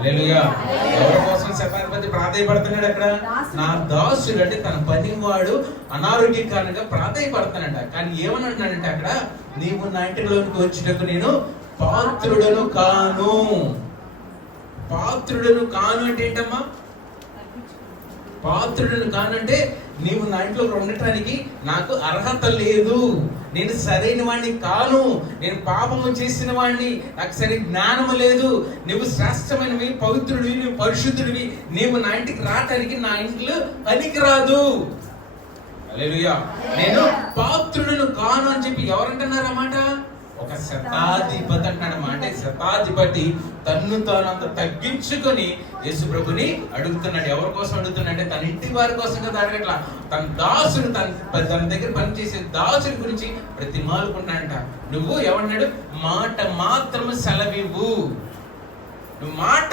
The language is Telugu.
హల్లెలూయా. ఎవరి కోసం శతాధిపతి ప్రాధాయపడుతున్నాడు? అక్కడ నా దాసుడు అంటే తన పనివాడు అనారోగ్య కారణంగా ప్రాధాయపడుతున్నాడంట. కానీ ఏమని అంటున్నాడంటే అక్కడ, నీవు నా ఇంటిలోనికి వచ్చినప్పుడు నేను పాత్రుడను కాను. పాత్రుడను కాను అంటే ఏంటమ్మా? పాత్రుడను కాను అంటే నీవు నా ఇంట్లో ఉండటానికి నాకు అర్హత లేదు, నేను సరైన వాడిని కాను, నేను పాపము చేసిన వాడిని, నాకు సరైన జ్ఞానము లేదు, నువ్వు శ్రేష్టమైనవి, పవిత్రుడివి, నువ్వు పరిశుద్ధుడివి, నీవు నా ఇంటికి రావటానికి నా ఇంట్లో పనికిరాదు. హల్లెలూయా. నేను పాత్రుడను కాను అని చెప్పి ఎవరంటున్నారన్నమాట? ఒక శతాధిపతి అంటున్నాడమ్మా. అంటే శతాధిపతి తన్ను తాను అంత తగ్గించుకొని యేసు ప్రభుని అడుగుతున్నాడు. ఎవరి కోసం అడుగుతున్నాడు అంటే తన ఇంటి వారి కోసం కదా అడగట్లా, తన దాసుడు, తన దగ్గర పనిచేసే దాసుడి గురించి ప్రతిమాలుకుంటాడంట. నువ్వు ఏమన్నాడు? మాట మాత్రము సెలవివ్వు, నువ్వు మాట